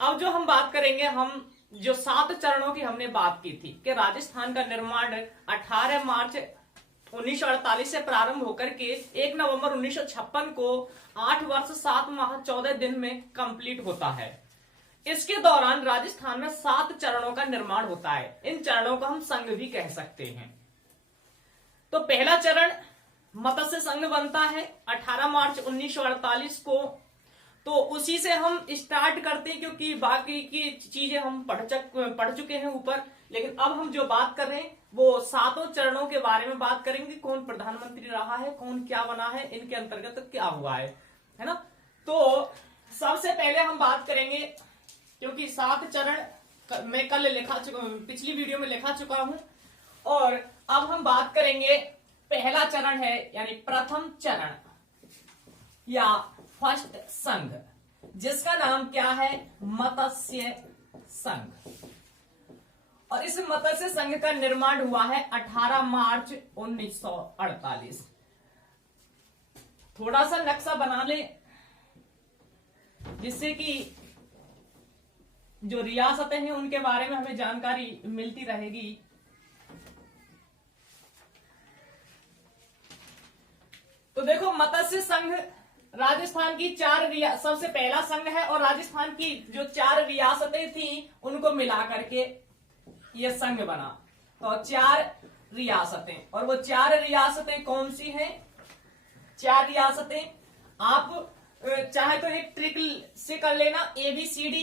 अब जो हम बात करेंगे, हम जो 7 चरणों की हमने बात की थी कि राजस्थान का निर्माण 18 मार्च 1948 से प्रारंभ होकर के 1 नवंबर 1956 को 8 वर्ष 7 माह 14 दिन में कंप्लीट होता है। इसके दौरान राजस्थान में 7 चरणों का निर्माण होता है। इन चरणों को हम संघ भी कह सकते हैं। तो पहला चरण मत्स्य संघ बनता है 18 मार्च 1948 को। तो उसी से हम स्टार्ट करते हैं, क्योंकि बाकी की चीजें हम पढ़ चुके हैं ऊपर। लेकिन अब हम जो बात कर रहे हैं वो 7 चरणों के बारे में बात करेंगे। कौन प्रधानमंत्री रहा है, कौन क्या बना है, इनके अंतर्गत क्या हुआ है ना। तो सबसे पहले हम बात करेंगे, क्योंकि 7 चरण मैं कल पिछली वीडियो में लिखा चुका हूं। और अब हम बात करेंगे, पहला चरण है यानी प्रथम चरण या फर्स्ट संघ, जिसका नाम क्या है, मत्स्य संघ। और इस मत्स्य संघ का निर्माण हुआ है 18 मार्च 1948। थोड़ा सा नक्शा बना ले, जिससे कि जो रियासतें हैं उनके बारे में हमें जानकारी मिलती रहेगी। तो देखो, मत्स्य संघ राजस्थान की 4 सबसे पहला संघ है, और राजस्थान की जो 4 रियासतें थी उनको मिला करके ये संघ बना। तो 4 रियासतें, और वो 4 रियासतें कौन सी हैं? 4 रियासतें आप चाहे तो एक ट्रिक से कर लेना, ABCD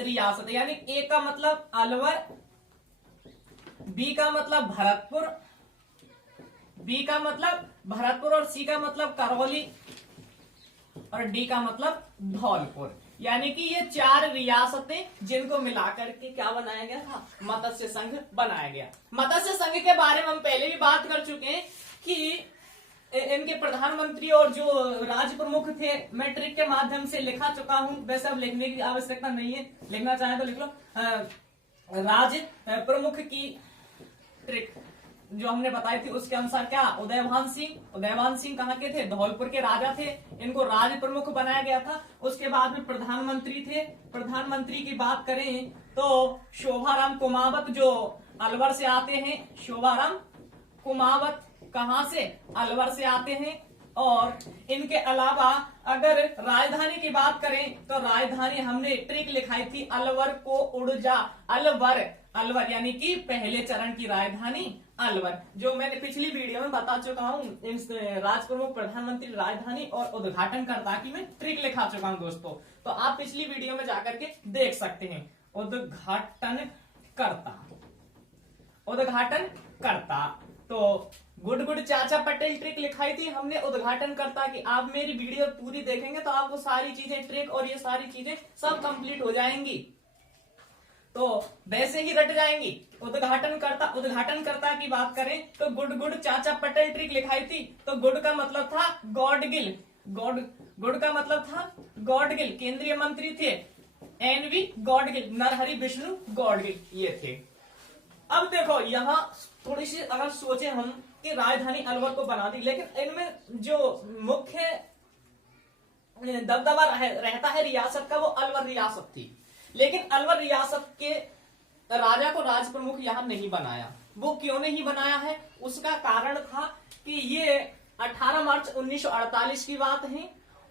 रियासत। यानी ए का मतलब अलवर, बी का मतलब भरतपुर, बी का मतलब भरतपुर, और सी का मतलब करौली, और डी का मतलब धौलपुर। यानी कि ये 4 रियासतें जिनको मिलाकर के क्या बनाया गया था, मत्स्य संघ बनाया गया। मत्स्य संघ के बारे में हम पहले भी बात कर चुके हैं कि इनके प्रधानमंत्री और जो राज्य प्रमुख थे, मैं ट्रिक के माध्यम से लिखा चुका हूं। वैसे अब लिखने की आवश्यकता नहीं है, लिखना चाहे तो लिख लो। राज्य प्रमुख की ट्रिक जो हमने बताई थी उसके अनुसार क्या, उदयभान सिंह कहाँ के थे, धौलपुर के राजा थे। इनको राज्य प्रमुख बनाया गया था। उसके बाद में प्रधानमंत्री थे। प्रधानमंत्री की बात करें तो शोभाराम कुमावत, जो अलवर से आते हैं। शोभाराम कुमावत कहां से, अलवर से आते हैं। और इनके अलावा अगर राजधानी की बात करें तो राजधानी हमने ट्रिक लिखाई थी, अलवर को उड़ जा। अलवर यानी कि पहले चरण की राजधानी अलवर, जो मैंने पिछली वीडियो में बता चुका हूं। राज प्रमुख, प्रधानमंत्री, राजधानी और उद्घाटनकर्ता की मैं ट्रिक लिखा चुका हूं दोस्तों। तो आप पिछली वीडियो में जाकर के देख सकते हैं। उद्घाटनकर्ता तो गुड चाचा पटेल ट्रिक लिखाई थी हमने उद्घाटनकर्ता की। आप मेरी वीडियो पूरी देखेंगे तो आपको सारी चीजें, ट्रिक और ये सारी चीजें सब कंप्लीट हो जाएंगी, तो वैसे ही रट जाएंगी। उद्घाटनकर्ता की बात करें तो गुड चाचा पटेल ट्रिक लिखाई थी। तो गुड का मतलब था गॉडगिल, गुड का मतलब था गॉडगिल, केंद्रीय मंत्री थे NV गॉडगिल, नरहरि विष्णु गॉडगिल ये थे। अब देखो, यहां थोड़ी सी अगर सोचे हम कि राजधानी अलवर को बना दी, लेकिन इनमें जो मुख्य दबदबा रहता है रियासत का, वो अलवर रियासत थी। लेकिन अलवर रियासत के राजा को राज प्रमुख यहां नहीं बनाया। वो क्यों नहीं बनाया है, उसका कारण था कि ये 18 मार्च 1948 की बात है,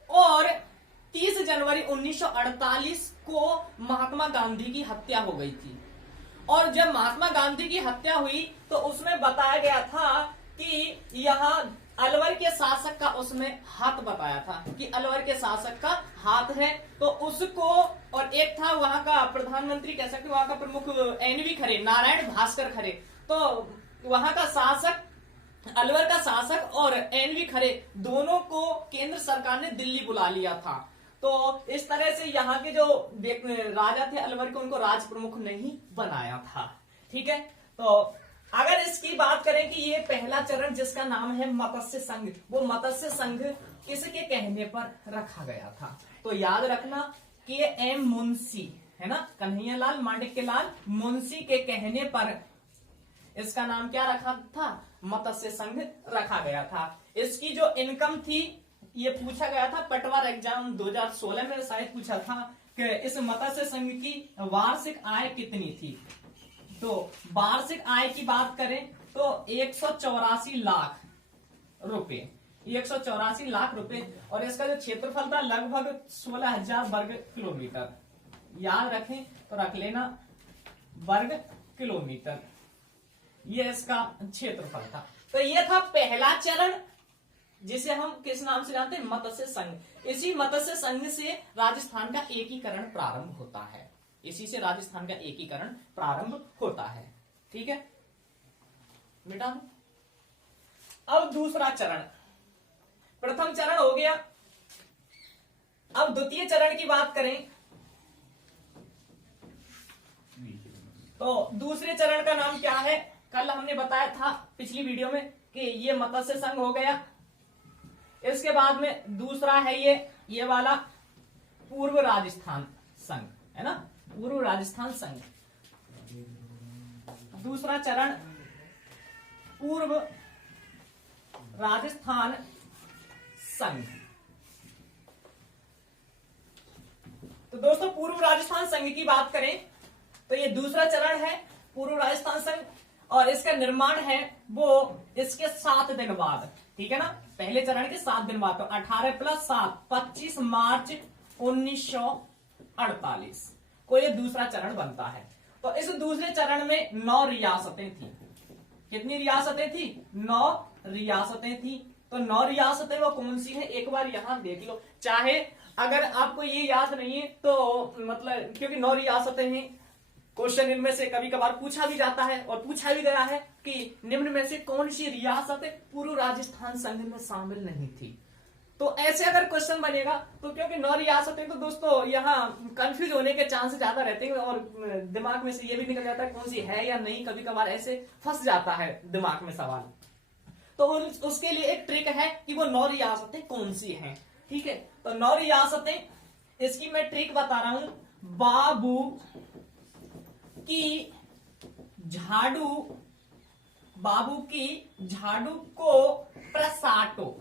और 30 जनवरी 1948 को महात्मा गांधी की हत्या हो गई थी। और जब महात्मा गांधी की हत्या हुई तो उसमें बताया गया था कि यहाँ अलवर के शासक का उसमें हाथ बताया था कि अलवर के शासक का हाथ है। तो उसको, और एक था वहां का प्रधानमंत्री कह सकते, वहां का प्रमुख NV खरे, नारायण भास्कर खरे। तो वहां का शासक, अलवर का शासक और NV खरे, दोनों को केंद्र सरकार ने दिल्ली बुला लिया था। तो इस तरह से यहाँ के जो राजा थे अलवर के, उनको राज प्रमुख नहीं बनाया था। ठीक है, तो अगर इसकी बात करें कि ये पहला चरण जिसका नाम है मत्स्य संघ, वो मत्स्य संघ किसके कहने पर रखा गया था, तो याद रखना KM मुंशी है ना, कन्हैयालाल माणिक्यलाल मुंशी के कहने पर इसका नाम क्या रखा था, मत्स्य संघ रखा गया था। इसकी जो इनकम थी ये पूछा गया था पटवार एग्जाम 2016 में शायद पूछा था कि इस मत्स्य संघ की वार्षिक आय कितनी थी। तो वार्षिक आय की बात करें तो 184 लाख रुपए, 184 लाख रुपए। और इसका जो क्षेत्रफल था लगभग 16,000 वर्ग किलोमीटर। याद रखें तो रख लेना वर्ग किलोमीटर, ये इसका क्षेत्रफल था। तो ये था पहला चरण, जिसे हम किस नाम से जानते हैं, मत्स्य संघ। इसी मत्स्य संघ से राजस्थान का एकीकरण प्रारंभ होता है, इसी से राजस्थान का एकीकरण प्रारंभ होता है। ठीक है बेटा। अब दूसरा चरण, प्रथम चरण हो गया। अब द्वितीय चरण की बात करें तो दूसरे चरण का नाम क्या है, कल हमने बताया था पिछली वीडियो में कि ये मत्स्य संघ हो गया। इसके बाद में दूसरा है ये वाला पूर्व राजस्थान संघ, है ना, पूर्व राजस्थान संघ। दूसरा चरण पूर्व राजस्थान संघ। तो दोस्तों पूर्व राजस्थान संघ की बात करें तो ये दूसरा चरण है पूर्व राजस्थान संघ, और इसका निर्माण है वो इसके 7 दिन बाद। ठीक है ना, पहले चरण के 7 दिन बाद, तो 18 + 7 25 मार्च 1948 को ये दूसरा चरण बनता है। तो इस दूसरे चरण में 9 रियासतें थी। कितनी रियासतें थी? 9 रियासतें थी। तो 9 रियासतें वो कौन सी है, एक बार यहां देख लो। चाहे अगर आपको ये याद नहीं है तो मतलब, क्योंकि 9 रियासतें हैं, क्वेश्चन इनमें से कभी कभार पूछा भी जाता है और पूछा भी गया है कि निम्न में से कौन सी रियासत पूर्व राजस्थान संघ में शामिल नहीं थी। तो ऐसे अगर क्वेश्चन बनेगा तो क्योंकि 9 रियासतें, तो दोस्तों यहाँ कंफ्यूज होने के चांस ज्यादा रहते हैं और दिमाग में से ये भी निकल जाता है कौन सी है या नहीं, कभी कभार ऐसे फंस जाता है दिमाग में सवाल। तो उसके लिए एक ट्रिक है कि वो 9 रियासतें कौन सी हैं। ठीक है, तो 9 रियासतें, इसकी मैं ट्रिक बता रहा हूं। बाबू की झाड़ू, बाबू की झाड़ू को प्रसाटो,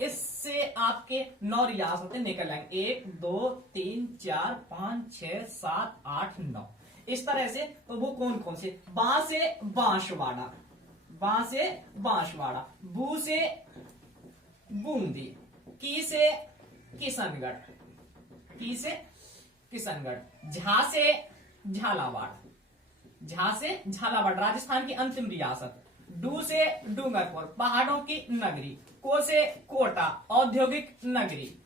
इससे आपके 9 रियासतें निकल आएंगे। 1 2 3 4 5 6 7 8 9 इस तरह से। तो वो कौन कौन से? बा से बांसवाड़ा, बा से बांसवाड़ा, बू से बूंदी, की से किशनगढ़, की से किशनगढ़, झा से झालावाड़, झा से झालावाड़ राजस्थान की अंतिम रियासत, डू से डूंगरपुर पहाड़ों की नगरी, को से कोटा औद्योगिक नगरी,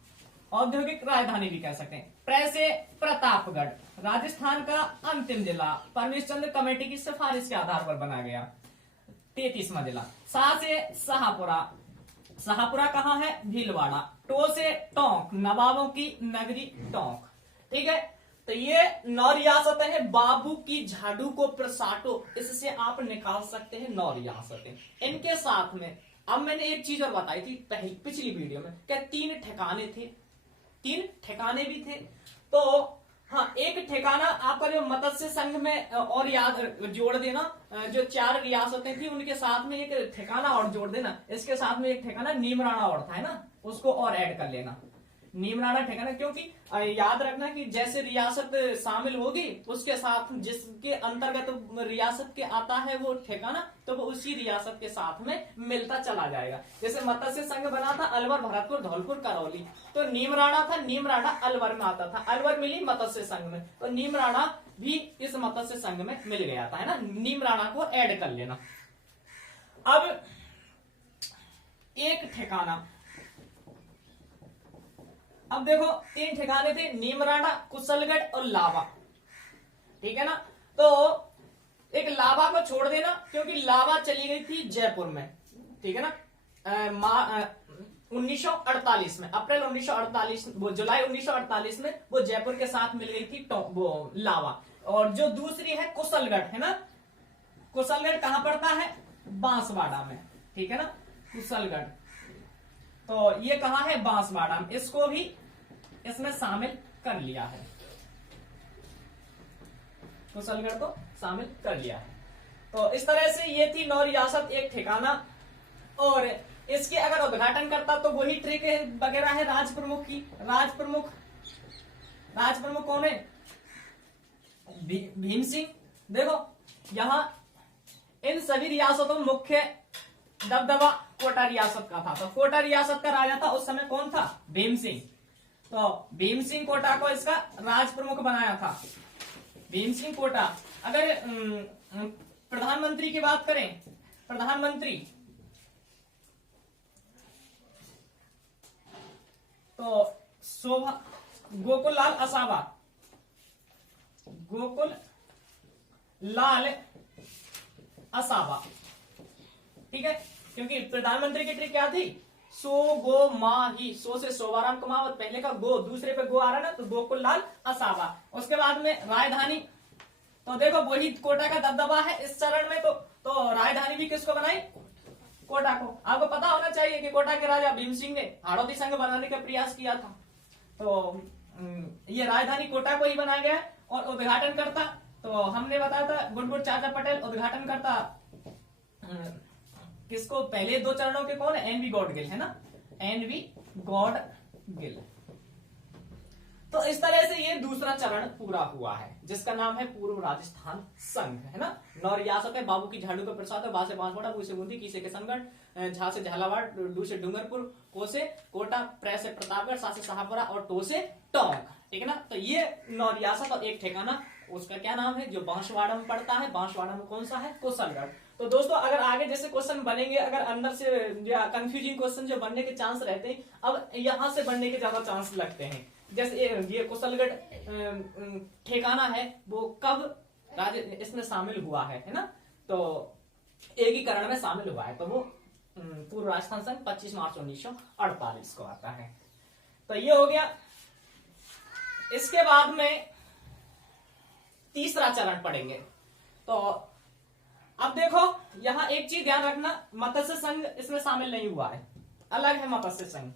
औद्योगिक राजधानी भी कह सकते हैं, प्र से प्रतापगढ़ राजस्थान का अंतिम जिला, परमेश चंद्र कमेटी की सिफारिश के आधार पर बना गया 33वां जिला, सा से शाहपुरा, शाहपुरा कहाँ है? भीलवाड़ा, टो से टोंक नवाबों की नगरी टोंक। ठीक है, तो ये 9 रियासतें हैं। बाबू की झाड़ू को प्रसाटो, इससे आप निकाल सकते हैं 9 रियासतें। इनके साथ में अब मैंने एक चीज और बताई थी पिछली वीडियो में, क्या 3 ठिकाने थे, 3 ठिकाने भी थे। तो हाँ, एक ठिकाना आपका जो मत्स्य संघ में और याद जोड़ देना, जो 4 रियासतें थी उनके साथ में एक ठिकाना और जोड़ देना। इसके साथ में एक ठिकाना नीमराणा और था, है ना, उसको और ऐड कर लेना, नीमराणा ठिकाना। क्योंकि याद रखना कि जैसे रियासत शामिल होगी उसके साथ जिसके अंतर्गत रियासत के आता है वो ठिकाना, तो वो उसी रियासत के साथ में मिलता चला जाएगा। जैसे मत्स्य संघ बना था अलवर, भरतपुर, धौलपुर, करौली, तो नीमराणा था, नीमराणा अलवर में आता था, अलवर मिली मत्स्य संघ में, तो नीमराणा भी इस मत्स्य संघ में मिल गया था, है ना, नीमराणा को ऐड कर लेना। अब एक ठिकाना, अब देखो 3 ठिकाने थे, नीमराणा, कुशलगढ़ और लावा। ठीक है ना, तो एक लावा को छोड़ देना क्योंकि लावा चली गई थी जयपुर में। ठीक है ना, 1948 में, अप्रैल 1948, वो जुलाई 1948 में वो जयपुर के साथ मिल गई थी वो लावा। और जो दूसरी है कुशलगढ़, है ना, कुशलगढ़ कहां पड़ता है? बांसवाड़ा में। ठीक है ना, कुशलगढ़, तो ये कहां है? बांसवाड़ा में। इसको भी इसमें शामिल कर लिया है, कुशलगढ़ को शामिल कर लिया है। तो इस तरह से ये थी 9 रियासत, एक ठिकाना। और इसके अगर उद्घाटन करता तो वही ट्रिक वगैरह है राज प्रमुख की। राज प्रमुख कौन है? भीम सिंह। देखो यहां इन सभी रियासतों में मुख्य दबदबा कोटा रियासत का था। तो कोटा रियासत का राजा था उस समय कौन था? भीम सिंह। तो भीम सिंह कोटा को इसका राज प्रमुख बनाया था। भीम सिंह कोटा। अगर प्रधानमंत्री की बात करें, प्रधानमंत्री तो गोकुल लाल असावा, गोकुल लाल असावा, ठीक है। क्योंकि प्रधानमंत्री की ट्रिक क्या थी? सो गो माही, सो से सोवाराम कमावत, पहले का गो दूसरे पे गो आ रहा ना, तो गोकुल लाल असावा। उसके बाद में राजधानी, तो देखो वही कोटा का दबदबा है इस चरण में। तो राजधानी भी किसको बनाई? कोटा को। आपको पता होना चाहिए कि कोटा के राजा भीम सिंह ने हाड़ौती संघ बनाने का प्रयास किया था। तो ये राजधानी कोटा को ही बनाया गया। और उद्घाटन करता तो हमने बताया था गुडगुड चाचा पटेल। उद्घाटन करता किसको? पहले दो चरणों के कौन है? एनवी गॉडगिल है ना, एनवी गॉडगिल। तो इस तरह से ये दूसरा चरण पूरा हुआ है जिसका नाम है पूर्व राजस्थान संघ, है ना। 9 रियासतें, बाबू की झाड़ू का प्रसाद, बा से बांसवाड़ा, बू से बूंदी, की से किशनगढ़, झा से झालावाड़, डू से डूंगरपुर, को से कोटा, प्रे से प्रतापगढ़, सा से शाहपुरा और टो से टोंक, ठीक है ना। तो ये 9 रियासत और एक ठिकाना, उसका क्या नाम है जो बांसवाड़ा में पड़ता है? बांसवाड़ा में कौन सा है? कुशलगढ़। तो दोस्तों अगर आगे जैसे क्वेश्चन बनेंगे, अगर अंदर से या कंफ्यूजिंग क्वेश्चन जो बनने के चांस रहते हैं, अब यहां से बनने के ज्यादा चांस लगते हैं। जैसे ये कुशलगढ़ ठिकाना है वो कब इसमें शामिल हुआ है ना। तो एकीकरण में शामिल हुआ है, तो वो पूर्व राजस्थान संघ 25 मार्च 1948 को आता है। तो ये हो गया। इसके बाद में तीसरा चरण पढ़ेंगे। तो अब देखो यहां एक चीज ध्यान रखना, मत्स्य संघ इसमें शामिल नहीं हुआ है, अलग है मत्स्य संघ।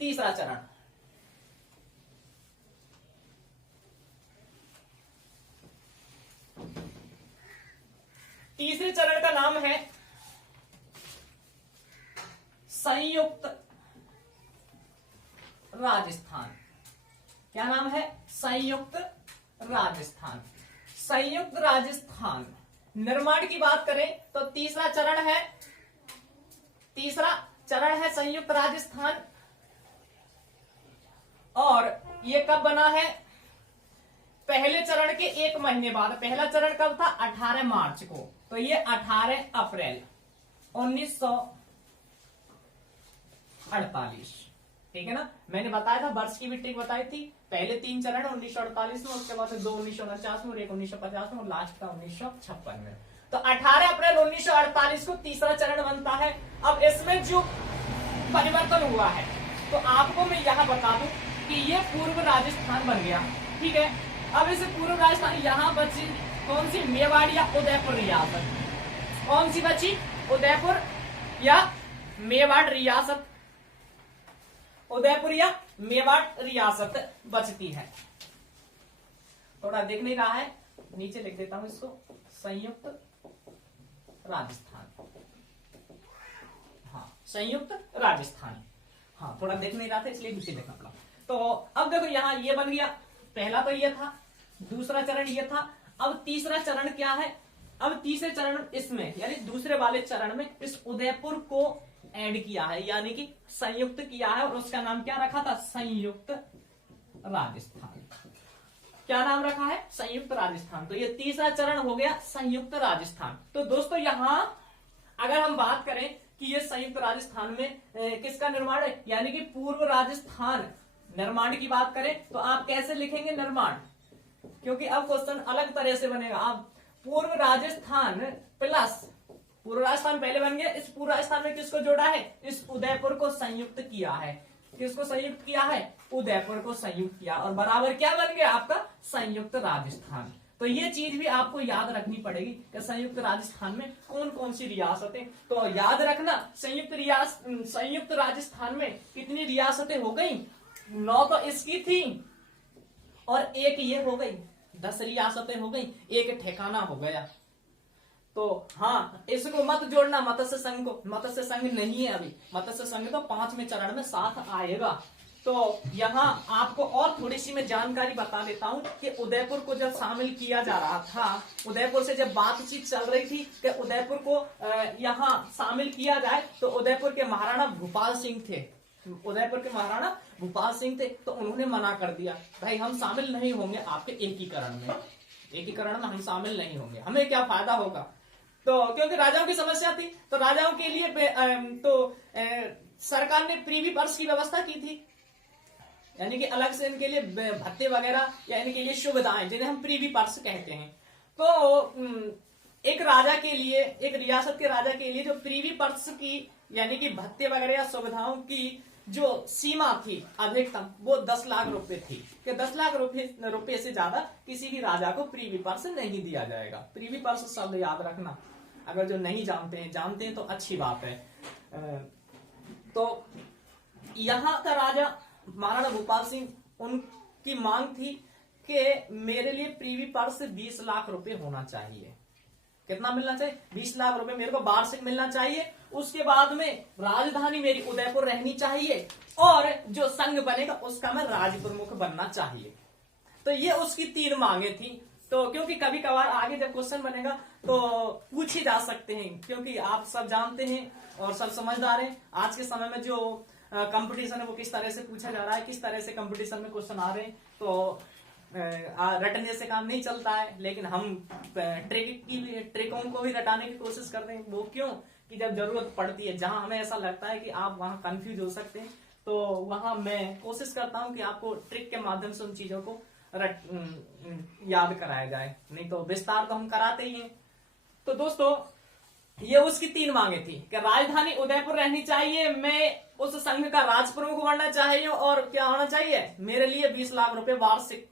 तीसरा चरण, तीसरे चरण का नाम है संयुक्त राजस्थान। क्या नाम है? संयुक्त राजस्थान। संयुक्त राजस्थान निर्माण की बात करें तो तीसरा चरण है, तीसरा चरण है संयुक्त राजस्थान। और ये कब बना है? पहले चरण के 1 महीने बाद। पहला चरण कब था? 18 मार्च को। तो ये 18 अप्रैल 1948, ठीक है ना। मैंने बताया था, वर्ष की भी ट्रिक बताई थी। पहले 3 चरण 1948 में, उसके बाद 2 1949 में और 1 1950 में और लास्ट का 1956 में। तो 18 अप्रैल 1948 को तीसरा चरण बनता है। अब इसमें जो परिवर्तन हुआ है तो आपको मैं यहां बता दूं कि ये पूर्व राजस्थान बन गया, ठीक है। अब इसे पूर्व राजस्थान यहां बची कौन सी? मेवाड़ या उदयपुर रियासत। कौन सी बची? उदयपुर या मेवाड़ रियासत। उदयपुर या मेवाड़ रियासत बचती है। थोड़ा देख नहीं रहा है, नीचे लिख देता हूं इसको, संयुक्त राजस्थान। हाँ, संयुक्त राजस्थान। हाँ, थोड़ा देख नहीं रहा था इसलिए नीचे देखना पड़ा। तो अब देखो यहां ये बन गया। पहला तो ये था, दूसरा चरण ये था। अब तीसरा चरण क्या है? अब तीसरे चरण इसमें यानी दूसरे वाले चरण में इस उदयपुर को ऐड किया है, यानी कि संयुक्त किया है। और उसका नाम क्या रखा था? संयुक्त राजस्थान। क्या नाम रखा है? संयुक्त राजस्थान। तो ये तीसरा चरण हो गया संयुक्त राजस्थान। तो दोस्तों यहां अगर हम बात करें कि ये संयुक्त राजस्थान में किसका निर्माण है, यानी कि पूर्व राजस्थान निर्माण की बात करें तो आप कैसे लिखेंगे निर्माण? क्योंकि अब क्वेश्चन अलग तरह से बनेगा। आप पूर्व राजस्थान प्लस पूर्व राजस्थान पहले बन गया, इस पूर्व राजस्थान में किसको जोड़ा है? इस उदयपुर को संयुक्त किया है। किसको संयुक्त किया है? उदयपुर को संयुक्त किया। और बराबर क्या बन गया आपका? संयुक्त राजस्थान। तो ये चीज भी आपको याद रखनी पड़ेगी कि संयुक्त राजस्थान में कौन कौन सी रियासतें। तो याद रखना संयुक्त राजस्थान में कितनी रियासतें हो गई? 9 तो इसकी थी और 1 ये हो गई, 10 रियासतें हो गई, 1 ठिकाना हो गया। तो हाँ, इसको मत जोड़ना मत्स्य संघ को, मत्स्य संघ नहीं है अभी, मत्स्य संघ तो 5वें चरण में साथ आएगा। तो यहाँ आपको और थोड़ी सी मैं जानकारी बता देता हूँ कि उदयपुर को जब शामिल किया जा रहा था, उदयपुर से जब बातचीत चल रही थी कि उदयपुर को यहाँ शामिल किया जाए, तो उदयपुर के महाराणा भूपाल सिंह थे, उदयपुर के महाराणा भूपाल सिंह थे, तो उन्होंने मना कर दिया, भाई हम शामिल नहीं होंगे आपके एकीकरण में, एकीकरण में हम शामिल नहीं होंगे, हमें क्या फायदा होगा। तो क्योंकि राजाओं की समस्या थी, तो राजाओं के लिए सरकार ने प्रीवी पर्स की व्यवस्था की थी, यानी कि अलग से इनके लिए भत्ते वगैरह या इनके लिए सुविधाएं, जिन्हें हम प्रीवी पर्स कहते हैं। तो एक राजा के लिए, एक रियासत के राजा के लिए जो प्रीवी पर्स की यानी कि भत्ते वगैरह या सुविधाओं की जो सीमा थी अधिकतम, वो 10 लाख रुपए थी, कि 10 लाख रुपए से ज्यादा किसी भी राजा को प्रीवी पर्स नहीं दिया जाएगा। प्रीवी पर्स शब्द याद रखना, अगर जो नहीं जानते हैं तो अच्छी बात है। तो यहाँ का राजा महाराणा भूपाल सिंह, उनकी मांग थी कि मेरे लिए प्रीवी पर्स 20 लाख रुपए होना चाहिए। कितना मिलना चाहिए? 20 लाख रुपए मेरे को वार्षिक मिलना चाहिए। उसके बाद में राजधानी मेरी उदयपुर रहनी चाहिए, और जो संघ बनेगा उसका मैं राज प्रमुख बनना चाहिए। तो ये उसकी 3 मांगे थी। तो क्योंकि कभी कभार आगे जब क्वेश्चन बनेगा तो पूछे जा सकते हैं, क्योंकि आप सब जानते हैं और सब समझदार हैं आज के समय में जो कंपटीशन है वो किस तरह से पूछा जा रहा है, किस तरह से कंपटीशन में क्वेश्चन आ रहे हैं। तो रटने से काम नहीं चलता है, लेकिन हम ट्रिकों को भी रटाने की कोशिश करते हैं। वो क्यों कि जब जरूरत पड़ती है, जहां हमें ऐसा लगता है कि आप वहां कंफ्यूज हो सकते हैं, तो वहां मैं कोशिश करता हूं कि आपको ट्रिक के माध्यम से उन चीजों को याद कराया जाए, नहीं तो विस्तार तो हम कराते ही हैं। तो दोस्तों, ये उसकी 3 मांगे थी कि राजधानी उदयपुर रहनी चाहिए, मैं उस संघ का राज प्रमुख बनना चाहिए, और क्या होना चाहिए, मेरे लिए 20 लाख रुपए वार्षिक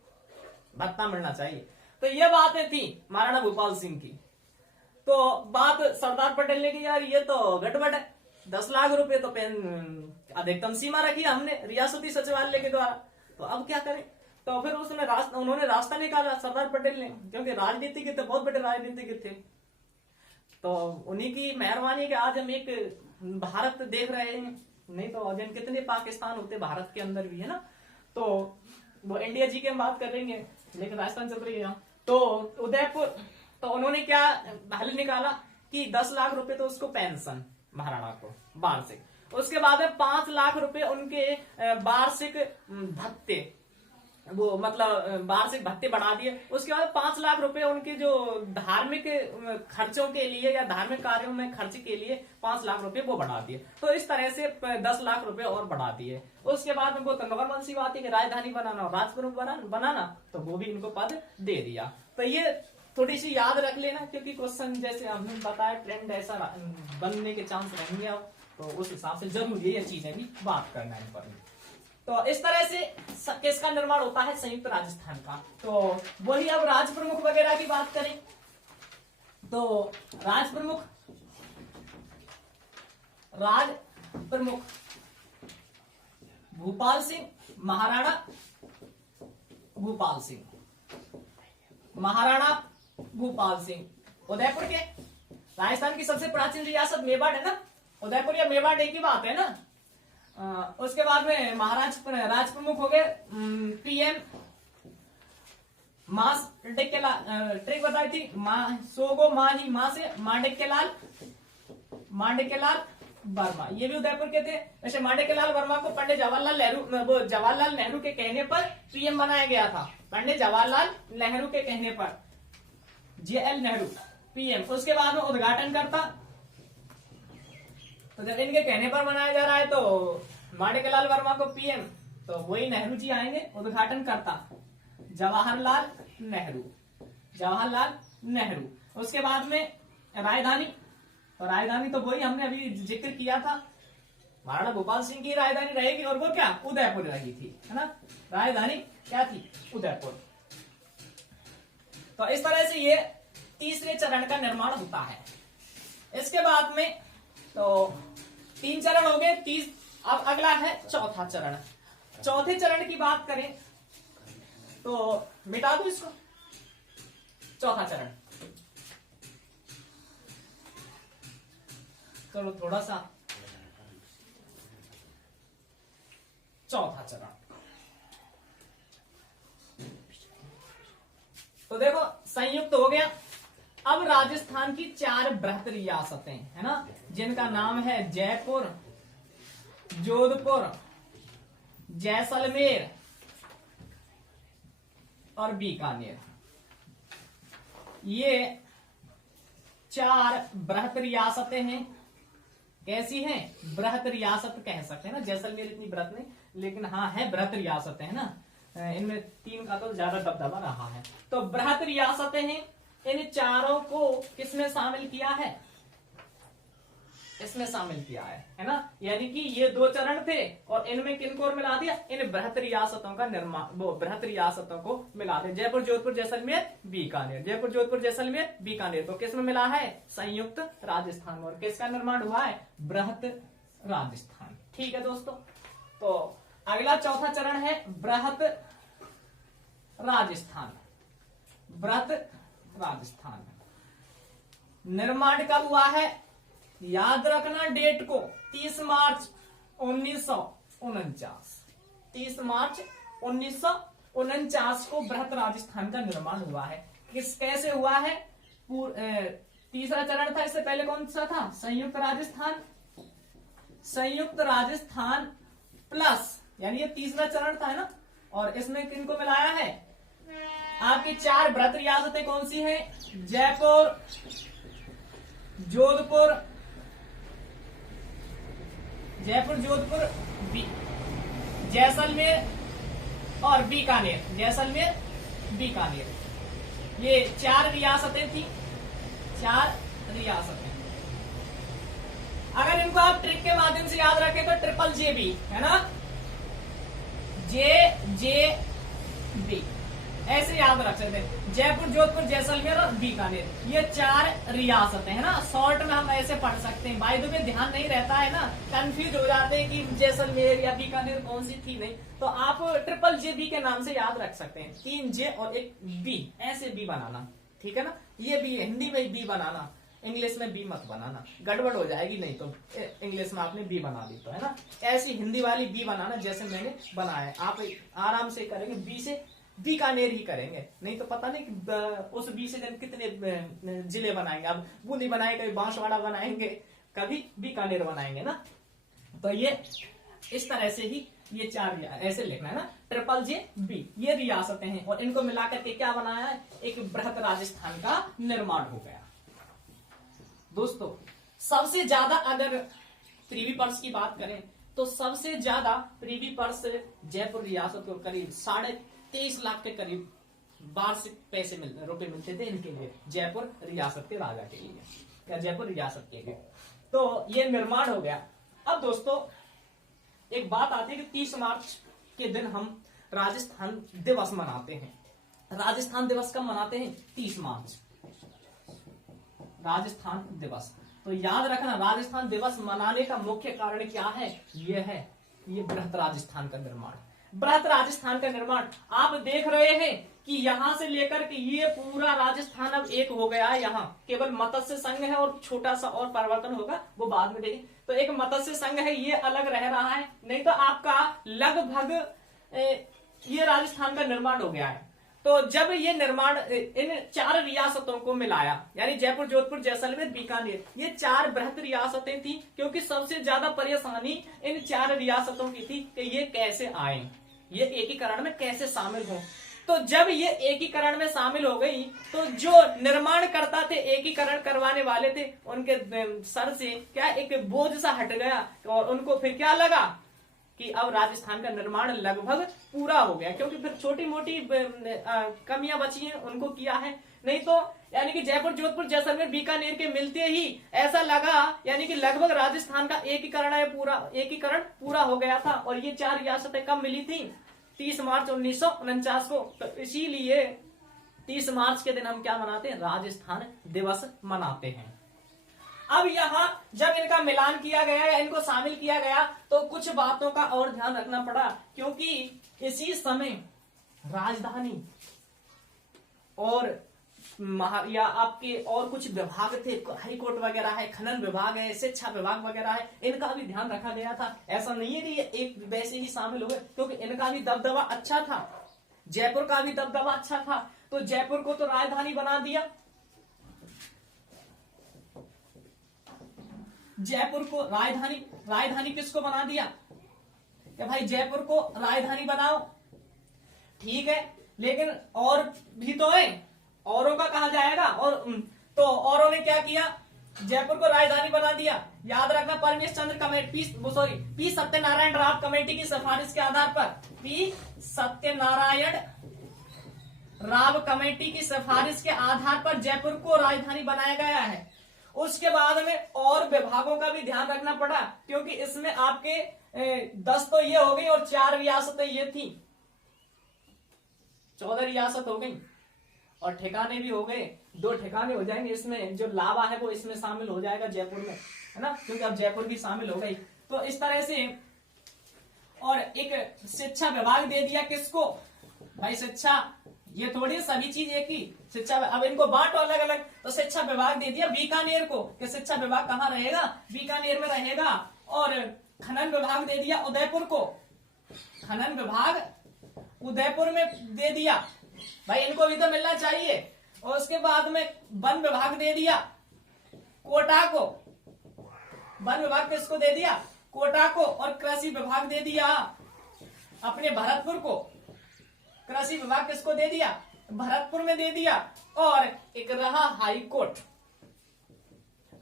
भत्ता मिलना चाहिए। तो ये बातें थी महाराणा भूपाल सिंह की। तो बात सरदार पटेल ने की, यार ये तो गड़बड़ है, 10 लाख रुपए तो अधिकतम सीमा रखी हमने रियासती सचिवालय के द्वारा, तो अब क्या करें। तो फिर उन्होंने रास्ता निकाला सरदार पटेल ने, क्योंकि राजनीतिज्ञ थे, बहुत बड़े राजनीतिज्ञ थे। तो उन्हीं की मेहरबानी कि आज हम एक भारत देख रहे हैं, नहीं तो अजन कितने पाकिस्तान होते भारत के अंदर भी, है ना। तो वो इंडिया जी की हम बात करेंगे, लेकिन राजस्थान चल रही है। तो उदयपुर, तो उन्होंने क्या हल निकाला कि 10 लाख रुपए तो उसको पेंशन महाराणा को वार्षिक, उसके बाद में 5 लाख रुपए उनके वार्षिक भत्ते, वो मतलब वार्षिक भत्ते बढ़ा दिए। उसके बाद 5 लाख रुपए उनके जो धार्मिक खर्चों के लिए या धार्मिक कार्यों में खर्च के लिए 5 लाख रुपए वो बढ़ा दिए। तो इस तरह से 10 लाख रुपए और बढ़ा दिए। उसके बाद में वो तो नॉर्मल सी बात है कि राजधानी बनाना और राज प्रमुख बनाना, तो वो भी इनको पद दे दिया। तो ये थोड़ी सी याद रख लेना, क्योंकि क्वेश्चन जैसे हमने बताया ट्रेंड ऐसा बनने के चांस रहेंगे अब, तो उस हिसाब से जरूर ये चीजें भी बात करना है पर। तो इस तरह से किसका निर्माण होता है, संयुक्त राजस्थान का। तो वही अब राज प्रमुख वगैरह की बात करें तो राज प्रमुख भूपाल सिंह, महाराणा भूपाल सिंह, महाराणा भूपाल सिंह उदयपुर के। राजस्थान की सबसे प्राचीन रियासत मेवाड़ है ना, उदयपुर या मेवाड़ एक ही बात है ना। उसके बाद में राज प्रमुख हो गए पीएम मास ट्रिक बताई थी, सोगो माही माँ से मांडक्यलाल वर्मा, ये भी उदयपुर के थे। वैसे मांडक्यलाल वर्मा को पंडित जवाहरलाल नेहरू के कहने पर पीएम बनाया गया था, पंडित जवाहरलाल नेहरू के कहने पर JL नेहरू पीएम। उसके बाद में उद्घाटन करता, तो जब इनके कहने पर बनाया जा रहा है तो माणिकलाल वर्मा को पीएम, तो वही नेहरू जी आएंगे, उद्घाटन करता जवाहरलाल नेहरू। उसके बाद में राजधानी, तो राजधानी तो वही हमने अभी जिक्र किया था, महाराणा भूपाल सिंह की राजधानी रहेगी, और वो क्या उदयपुर रही थी, है ना। राजधानी क्या थी, उदयपुर। तो इस तरह से ये तीसरे चरण का निर्माण होता है। इसके बाद में तो 3 चरण हो गए, अब अगला है चौथा चरण। चौथे चरण की बात करें तो मिटा दो इसको, चौथा चरण। चलो थोड़ा सा चौथा चरण। तो देखो संयुक्त हो गया। अब राजस्थान की 4 बृहत रियासतें है ना, जिनका नाम है जयपुर, जोधपुर, जैसलमेर और बीकानेर। ये 4 बृहत रियासतें हैं। कैसी हैं? बृहत रियासत कह सकते हैं ना, जैसलमेर इतनी बृहत नहीं, लेकिन हाँ है बृहत रियासतें है ना। इनमें 3 का तो ज्यादा दबदबा रहा है। तो बृहत रियासतें हैं। इन चारों को किसमें शामिल किया है? इसमें शामिल किया है ना। यानी कि ये 2 चरण थे और इनमें किनको और मिला दिया? इन बृहत रियासतों का निर्माण, वो बृहत रियासतों को मिला दिया। जयपुर, जोधपुर, जैसलमेर, बीकानेर। जयपुर, जोधपुर, जैसलमेर, बीकानेर को किसमें मिला है? संयुक्त राजस्थान। और किसका निर्माण हुआ है? बृहत राजस्थान। ठीक है दोस्तों। तो अगला चौथा चरण है बृहत राजस्थान। बृहत राजस्थान निर्माण कब हुआ है? याद रखना डेट को, 30 मार्च 1949। 30 मार्च 1949 को बृहत राजस्थान का निर्माण हुआ है। कैसे हुआ है? तीसरा चरण था। इससे पहले कौन सा था? संयुक्त राजस्थान। संयुक्त राजस्थान प्लस, यानी ये तीसरा चरण था ना। और इसमें किनको मिलाया है? आपकी 4 बृहत रियासतें कौन सी हैं? जयपुर, जोधपुर, जोधपुर, जैसलमेर और बीकानेर। जैसलमेर, बीकानेर, ये 4 रियासतें थी। 4 रियासतें। अगर इनको आप ट्रिक के माध्यम से याद रखें तो ट्रिपल JB है ना, JJB ऐसे याद रख सकते हैं। जयपुर, जोधपुर, जैसलमेर और बीकानेर, ये 4 रियासतें है ना। शॉर्ट में हम ऐसे पढ़ सकते हैं। बाय द वे ध्यान नहीं रहता है ना, कंफ्यूज हो जाते हैं कि जैसलमेर या बीकानेर कौन सी थी, नहीं तो आप ट्रिपल JB के नाम से याद रख सकते हैं। 3 J और 1 B, ऐसे B बनाना। ठीक है ना। ये B हिंदी में B बनाना, इंग्लिश में B मत बनाना, गड़बड़ हो जाएगी। नहीं तो इंग्लिश में आपने B बना दी तो है ना, ऐसी हिंदी वाली B बनाना जैसे मैंने बनाया। आप आराम से करेंगे, B से बीकानेर ही करेंगे। नहीं तो पता नहीं उस B से कितने जिले बनाएंगे। आप बूंदी बनाएंगे, कभी बांसवाड़ा बनाएंगे, कभी बीकानेर बनाएंगे ना। तो ये इस तरह से ही ये 4 ऐसे लिखना है ना, ट्रिपल JB। ये रियासतें हैं और इनको मिलाकर के क्या बनाया है? एक बृहत राजस्थान का निर्माण हो गया। दोस्तों सबसे ज्यादा अगर प्रीवी पर्स की बात करें तो सबसे ज्यादा प्रीवी पर्स जयपुर रियासत को करीब 23.5 लाख के करीब वार्षिक रुपए मिलते थे इनके लिए, जयपुर रियासत के राजा के लिए या जयपुर रियासत के लिए। तो ये निर्माण हो गया। अब दोस्तों एक बात आती है कि 30 मार्च के दिन हम राजस्थान दिवस मनाते हैं। राजस्थान दिवस कब मनाते हैं? 30 मार्च, राजस्थान दिवस। तो याद रखना राजस्थान दिवस मनाने का मुख्य कारण क्या है? ये बृहत राजस्थान का निर्माण। बृहत राजस्थान का निर्माण आप देख रहे हैं कि यहां से लेकर के ये पूरा राजस्थान अब एक हो गया है। यहाँ केवल मत्स्य संघ है और छोटा सा और परिवर्तन होगा, वो बाद में देखेंगे। तो एक मत्स्य संघ है, ये अलग रह रहा है, नहीं तो आपका लगभग ये राजस्थान का निर्माण हो गया है। तो जब ये निर्माण इन 4 रियासतों को मिलाया, यानी जयपुर, जोधपुर, जैसलमेर, बीकानेर, ये 4 बृहत रियासतें थी। क्योंकि सबसे ज्यादा परेशानी इन 4 रियासतों की थी कि ये कैसे आए, ये एकीकरण में कैसे शामिल हो। तो जब ये एकीकरण में शामिल हो गई तो जो निर्माण करता थे, एकीकरण करवाने वाले थे, उनके सर से क्या एक बोझ सा हट गया और उनको फिर क्या लगा कि अब राजस्थान का निर्माण लगभग पूरा हो गया। क्योंकि फिर छोटी मोटी कमियां बची हैं, उनको किया है। नहीं तो यानी कि जयपुर, जोधपुर, जैसलमेर, बीकानेर के मिलते ही ऐसा लगा यानी कि लगभग राजस्थान का एकीकरण पूरा हो गया था। और ये 4 रियासतें कब मिली थी? 30 मार्च 1949 को। तो इसीलिए 30 मार्च के दिन हम क्या मनाते हैं? राजस्थान दिवस मनाते हैं। अब यहाँ जब इनका मिलान किया गया या इनको शामिल किया गया तो कुछ बातों का और ध्यान रखना पड़ा। क्योंकि इसी समय राजधानी और या आपके और कुछ विभाग थे, हाई कोर्ट वगैरह है, खनन विभाग है, शिक्षा विभाग वगैरह है, इनका भी ध्यान रखा गया था। ऐसा नहीं है कि ये एक वैसे ही शामिल हो गए, क्योंकि इनका भी दबदबा अच्छा था, जयपुर का भी दबदबा अच्छा था। तो जयपुर को तो राजधानी बना दिया, जयपुर को राजधानी किसको बना दिया कि भाई जयपुर को राजधानी बनाओ, ठीक है। लेकिन और भी तो है, औरों का कहा जाएगा। और तो औरों ने क्या किया, जयपुर को राजधानी बना दिया। याद रखना, Paramesh Chandra committee, P Satyanarayana Rao committee की सिफारिश के आधार पर, पी सत्यनारायण राव कमेटी की सिफारिश के आधार पर जयपुर को राजधानी बनाया गया है। उसके बाद में और विभागों का भी ध्यान रखना पड़ा, क्योंकि इसमें आपके 10 तो ये हो गई और 4 रियासतें ये थी, 14 रियासत हो गई और ठिकाने भी हो गए, 2 ठिकाने हो जाएंगे। इसमें जो लावा है वो इसमें शामिल हो जाएगा जयपुर में, है ना, क्योंकि अब जयपुर भी शामिल हो गई। तो इस तरह से, और एक शिक्षा विभाग दे दिया किसको भाई, शिक्षा, ये थोड़ी सभी चीज एक ही शिक्षा, अब इनको बांटो अलग अलग। तो शिक्षा विभाग दे दिया बीकानेर को, कि शिक्षा विभाग कहाँ रहेगा, बीकानेर में रहेगा। और खनन विभाग दे दिया उदयपुर को, खनन विभाग उदयपुर में दे दिया, भाई इनको भी तो मिलना चाहिए। और उसके बाद में वन विभाग दे दिया कोटा को, वन विभाग किसको दे दिया, कोटा को। और कृषि विभाग दे दिया अपने भरतपुर को, कृषि विभाग किसको दे दिया, भरतपुर में दे दिया। और एक रहा हाई कोर्ट,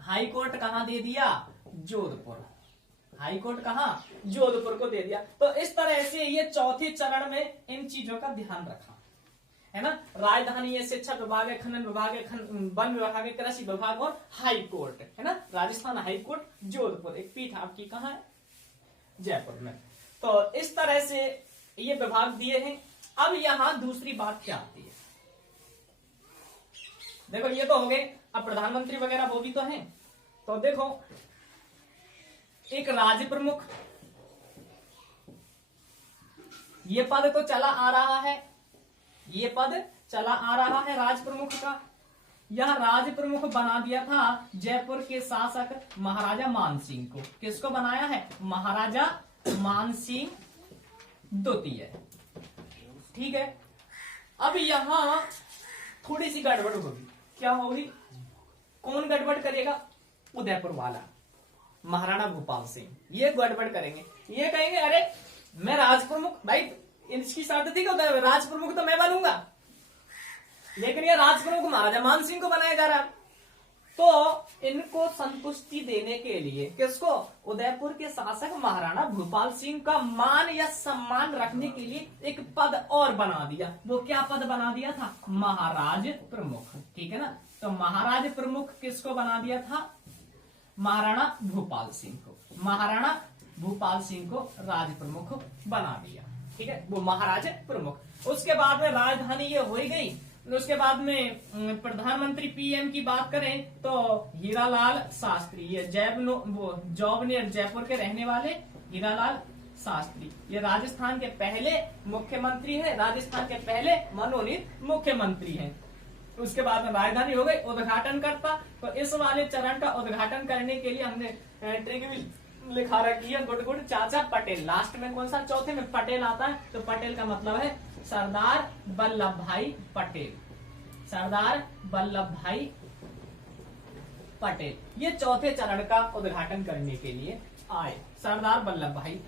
हाई कोर्ट कहां दे दिया, जोधपुर, हाई कोर्ट कहां, जोधपुर को दे दिया। तो इस तरह से ये चौथे चरण में इन चीजों का ध्यान रखा, है ना। राजधानी है, शिक्षा विभाग है, खनन विभाग है, वन विभाग है, कृषि विभाग और हाई कोर्ट, है ना। राजस्थान हाई कोर्ट जोधपुर, एक पीठ आपकी कहां है, जयपुर में। तो इस तरह से ये विभाग दिए हैं। अब यहां दूसरी बात क्या आती है, देखो ये तो हो गए, अब प्रधानमंत्री वगैरह वो भी तो हैं। तो देखो, एक राज्य प्रमुख, ये पद तो चला आ रहा है, ये पद चला आ रहा है राज प्रमुख का। यह राज प्रमुख बना दिया था जयपुर के शासक महाराजा मानसिंह को। किसको बनाया है, महाराजा मानसिंह द्वितीय, ठीक है। अब यहां थोड़ी सी गड़बड़ होगी, क्या होगी, कौन गड़बड़ करेगा, उदयपुर वाला महाराणा भूपाल सिंह, ये गड़बड़ करेंगे। ये कहेंगे अरे मैं राज प्रमुख, भाई इसकी शर्त थी कि राज प्रमुख तो मैं बनूंगा, लेकिन ये राज प्रमुख महाराजा मान सिंह को बनाया जा रहा है। तो इनको संतुष्टि देने के लिए, किसको, उदयपुर के शासक महाराणा भूपाल सिंह का मान या सम्मान रखने के लिए एक पद और बना दिया। वो क्या पद बना दिया था, महाराज प्रमुख, ठीक है ना। तो महाराज प्रमुख किसको बना दिया था, महाराणा भूपाल सिंह को, महाराणा भूपाल सिंह को राज प्रमुख बना दिया, ठीक है, वो महाराज प्रमुख। उसके बाद में राजधानी ये हो ही गई। उसके बाद में प्रधानमंत्री पीएम की बात करें तो हीरालाल शास्त्री, ये जॉबनेर जयपुर के रहने वाले हीरालाल शास्त्री, ये राजस्थान के पहले मुख्यमंत्री है, राजस्थान के पहले मनोनीत मुख्यमंत्री हैं। उसके बाद में राजधानी हो गई, उद्घाटन करता। तो इस वाले चरण का उद्घाटन करने के लिए हमने ट्रिक भी लिखा रखी है, गुड गुड चाचा पटेल। लास्ट में कौन सा, चौथे में पटेल आता है। तो पटेल का मतलब है सरदार वल्लभ भाई पटेल, सरदार वल्लभ भाई पटेल। ये चौथे चरण का उद्घाटन करने के लिए आए, सरदार वल्लभ भाई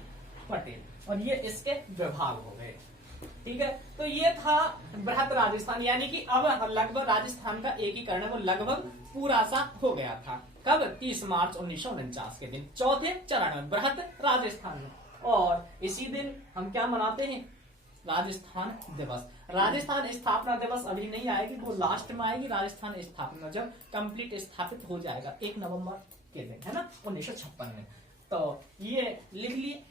पटेल। और ये इसके विभाग हो गए, ठीक है। तो ये था बृहत राजस्थान, यानी कि अब लगभग राजस्थान का एकीकरण वो लगभग पूरा सा हो गया था। कब, 30 मार्च 1949 के दिन, चौथे चरण में बृहत राजस्थान में। और इसी दिन हम क्या मनाते हैं, राजस्थान दिवस। राजस्थान स्थापना दिवस अभी नहीं आएगी, वो लास्ट में आएगी। राजस्थान स्थापना जब कंप्लीट स्थापित हो जाएगा 1 नवंबर के दिन, है ना, 1956 में। तो ये लिख लिए,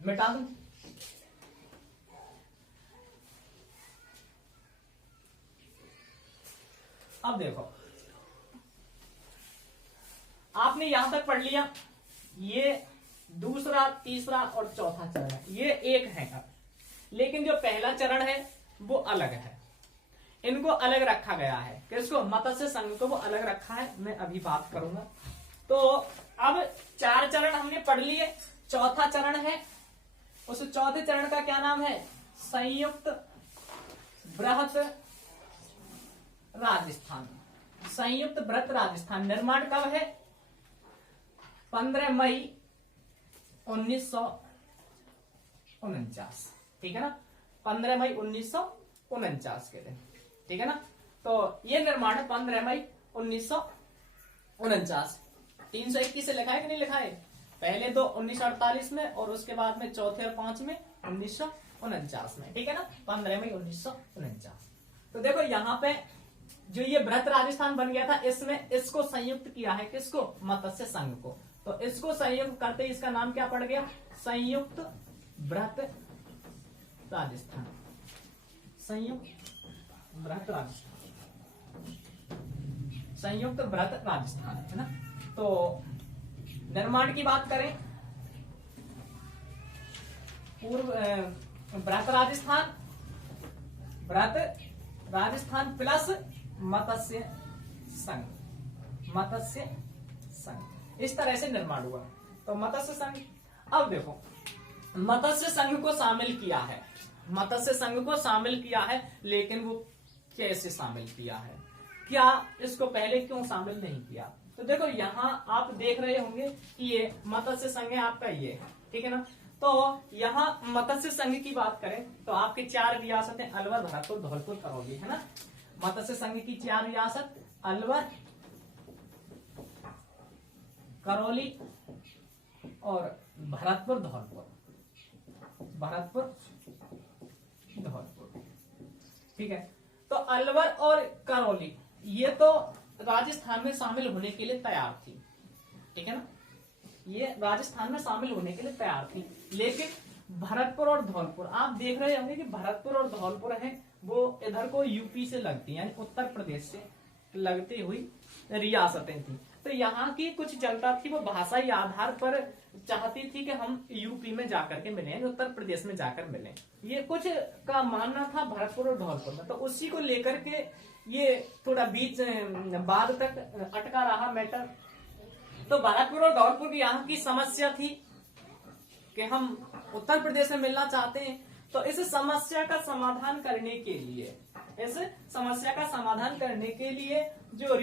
मिटा दूं। अब देखो, आपने यहां तक पढ़ लिया, ये दूसरा, तीसरा और चौथा चरण है, ये एक है। अब लेकिन जो पहला चरण है वो अलग है, इनको अलग रखा गया है। किसको? मत्स्य संघ को वो अलग रखा है, मैं अभी बात करूंगा। तो अब 4 चरण हमने पढ़ लिए, चौथा चरण है, उस चौथे चरण का क्या नाम है? संयुक्त बृहत राजस्थान। संयुक्त बृहत राजस्थान निर्माण कब है? 15 मई 1949, ठीक है ना, 15 मई 1949 के दिन, ठीक है ना। तो ये निर्माण है 15 मई 1949। 321 से लिखा है कि नहीं लिखा है? पहले तो 1948 में और उसके बाद में चौथे और 5 में 1949 में, ठीक है ना, 15 मई 1949। तो देखो यहाँ पे जो ये बृहत राजस्थान बन गया था, इसमें इसको संयुक्त किया है, किसको? मत्स्य संघ को। तो इसको संयुक्त करते ही इसका नाम क्या पड़ गया? संयुक्त बृहत राजस्थान। संयुक्त बृहत राजस्थान, संयुक्त बृहत राजस्थान, है ना। तो निर्माण की बात करें, पूर्व बृहत राजस्थान, बृहत राजस्थान प्लस मत्स्य संघ, मत्स्य संघ, इस तरह से निर्माण हुआ। तो मत्स्य संघ, अब देखो मत्स्य संघ को शामिल किया है, मत्स्य संघ को शामिल किया है, लेकिन वो कैसे शामिल किया है, क्या इसको पहले क्यों शामिल नहीं किया? तो देखो यहाँ आप देख रहे होंगे कि ये मत्स्य संघ है आपका, ये, ठीक है ना। तो यहाँ मत्स्य संघ की बात करें तो आपके 4 रियासतें अलवर, भरतपुर, धौलपुर, करौली, है ना। मत्स्य संघ की 4 रियासत अलवर, करौली और भरतपुर, धौलपुर, भरतपुर, धौलपुर, ठीक है। तो अलवर और करौली ये तो राजस्थान में शामिल होने के लिए तैयार थी, ठीक है ना, ये राजस्थान में शामिल होने के लिए तैयार थी। लेकिन भरतपुर और धौलपुर, आप देख रहे होंगे कि भरतपुर और धौलपुर है वो इधर को यूपी से लगती, यानी उत्तर प्रदेश से लगती हुई रियासतें थी। तो यहाँ की कुछ जनता थी वो भाषाई आधार पर चाहती थी कि हम यूपी में जाकर के मिलें, उत्तर प्रदेश में जाकर मिलें, ये कुछ का मानना था भरतपुर और धौलपुर में। तो उसी को लेकर के ये थोड़ा बीच बाद तक अटका रहा मैटर। तो भरतपुर और धौलपुर की यहाँ की समस्या थी कि हम उत्तर प्रदेश में मिलना चाहते हैं। तो इस समस्या का समाधान करने के लिए, इस समस्या का समाधान करने के लिए जो